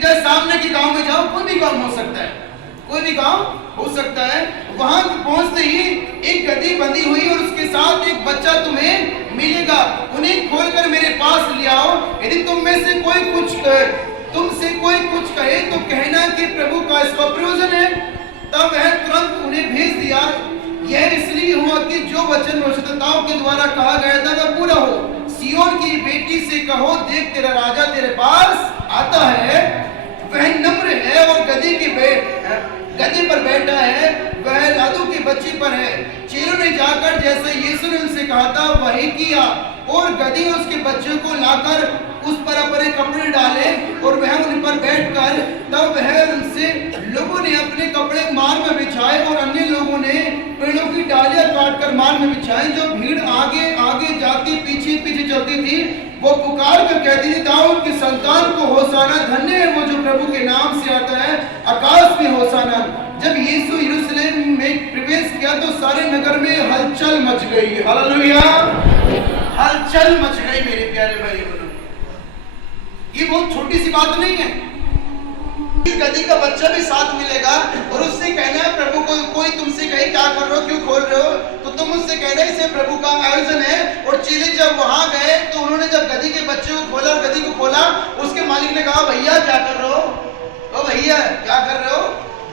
कि जब सामने के गांव में जाओ, कोई भी काम हो सकता है, कोई भी काम हो सकता है। वहां पहुंचते ही एक गदही बंधी हुई और उसके साथ एक बच्चा तुम्हें मिलेगा, उन्हें खोलकर मेरे पास ले आओ। यदि तुम में से तुमसे कोई कुछ कहे तो कहना कि प्रभु का इसका प्रयोजन है। तब वह तुरंत उन्हें भेज दिया। यह इसलिए हुआ कि जो वचन भविष्यद्वक्ताओं के द्वारा कहा गया था वह पूरा हो। सिय्योन की बेटी से कहो, देख तेरा राजा तेरे पास आता है, वह नम्र है और गदही पर बैठा है, वह लादू की बच्ची पर है। चेलों ने जाकर जैसे यीशु ने उनसे कहा था वही किया, और गदही और उसके बच्चे को लाकर उस पर अपने कपड़े डाले और वह उन पर बैठकर, तब वह उनसे लोगों ने अपने कपड़े मार्ग में बिछाए और अन्य लोगों ने पेड़ों की डालियां काटकर मार्ग में बिछाए। जो भीड़ आगे आगे जाती पीछे पीछे चलती थी, वो पुकार कर कहती थी, दाऊद की संतान को होशाना, धन्य है वो जो प्रभु के नाम से आता है, आकाश में होशाना। जब यीशु यरूशलेम में प्रवेश किया तो सारे नगर में हलचल मच गई। हालेलुया, हलचल मच गई मेरे प्यारे भाई बहनों। ये बहुत छोटी सी बात नहीं है। इस गदही का बच्चा भी साथ मिलेगा और उससे कहना है, प्रभु को कोई तुमसे कहे क्या कर रहे हो, क्यों खोल रहे हो, तो तुम उससे कहना इसे प्रभु का आयोजन है। और चेले जब वहां गए तो उन्होंने जब गदही के बच्चे को खोला और गदही को खोला, उसके मालिक ने कहा, भैया क्या कर रहे हो, ओ भैया क्या कर रहे हो।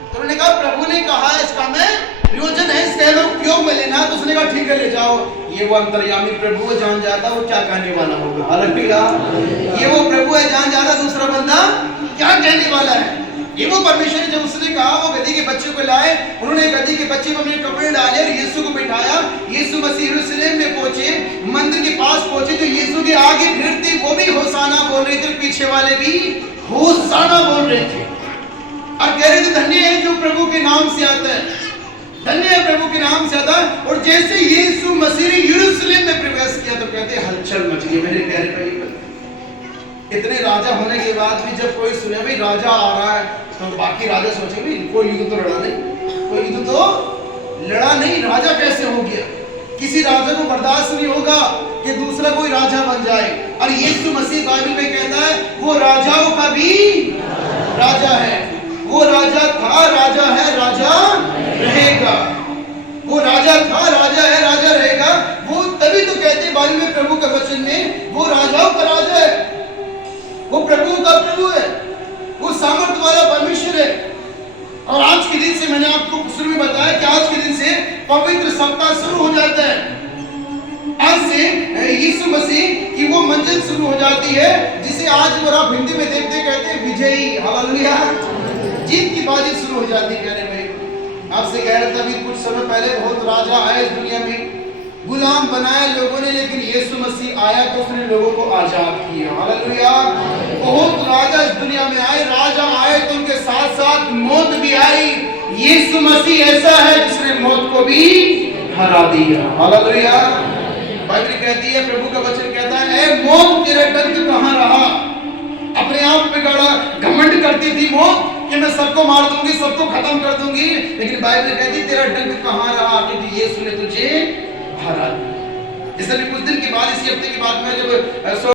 तो उन्होंने कहा, प्रभु ने कहा इसका मैं प्रयोजन है, इसके लोग उपयोग में लेना। तो उसने कहा ठीक है ले जाओ। ये वो अंतर्यामी प्रभु है, जान जाता वो क्या कहने वाला होगा। हालेलुया, ये वो प्रभु है, जान जाता दूसरा बंदा क्या कहने वाला है। ये वो परमेश्वर ने जब उसने कहा, वो गदही के बच्चे को लाए, उन्होंने गदही के बच्चे को अपने कपड़े डाले और यीशु को बिठाया। यीशु मसीह यरूशलेम में पहुंचे, मंदिर के पास पहुंचे, जो यीशु के आगे भीड़ थी वो भी होशाना बोल रहे थे, पीछे वाले भी होशाना बोल रहे थे और कह रहे थे, धन्य है जो प्रभु के नाम से आता है, धन्य है प्रभु के नाम से आता है। और जैसे यीशु मसीह ने यरूशलेम में प्रवेश किया तो कहते हलचल मच गई मेरे प्यारे भाई। इतने राजा होने के बाद भी जब कोई सुने भाई राजा आ रहा है, तो बाकी राजा सोचे भाई कोई युद्ध तो लड़ा नहीं, कोई युद्ध तो लड़ा नहीं, राजा कैसे हो गया। किसी राजा को बर्दाश्त नहीं होगा कि दूसरा कोई राजा बन जाए। और यीशु मसीह बाइबल में कहता है वो राजाओं का भी राजा है, वो राजा था, राजा है, राजा रहेगा। वो राजा था, राजा है, राजा रहेगा। वो तभी तो कहते बाइबल में प्रभु का वचन में, वो राजाओं का राजा है, वो प्रभु का प्रभु है, वो सामर्थ वाला परमेश्वर है। और आज के दिन से मैंने आपको शुरू में बताया कि आज के दिन से पवित्र सप्ताह शुरू हो जाता है। आज से यीशु मसीह की वो मंजिल शुरू हो जाती है जिसे आज और आप हिंदी में देखते कहते हैं विजयी। हालेलुया, जीत की बाजी शुरू हो जाती है। प्यारे भाई, आपसे कह रहा था अभी कुछ समय पहले बहुत राजा आए इस दुनिया में, गुलाम बनाया लोगों ने, लेकिन यीशु मसीह आया तो उसने लोगों को आजाद किया। हालेलुया, बहुत राजा इस दुनिया में आए, राजा आए तो उनके साथ साथ मौत भी आई। यीशु मसीह ऐसा है जिसने मौत को भी हरा दिया। हालेलुया, बाइबल कहती है, प्रभु का वचन कहता है, ए मौत तेरा डंक कहां रहा। अपने आप पे गड़ा घमंड करती थी मौत कि मैं सबको मार दूंगी, सबको खत्म कर दूंगी, लेकिन बाइबल कहती तेरा डंक कहां रहा, क्योंकि यीशु ने तुझे हरा दिया। इसलिए कुछ दिन के बाद, इसी हफ्ते के बाद में जब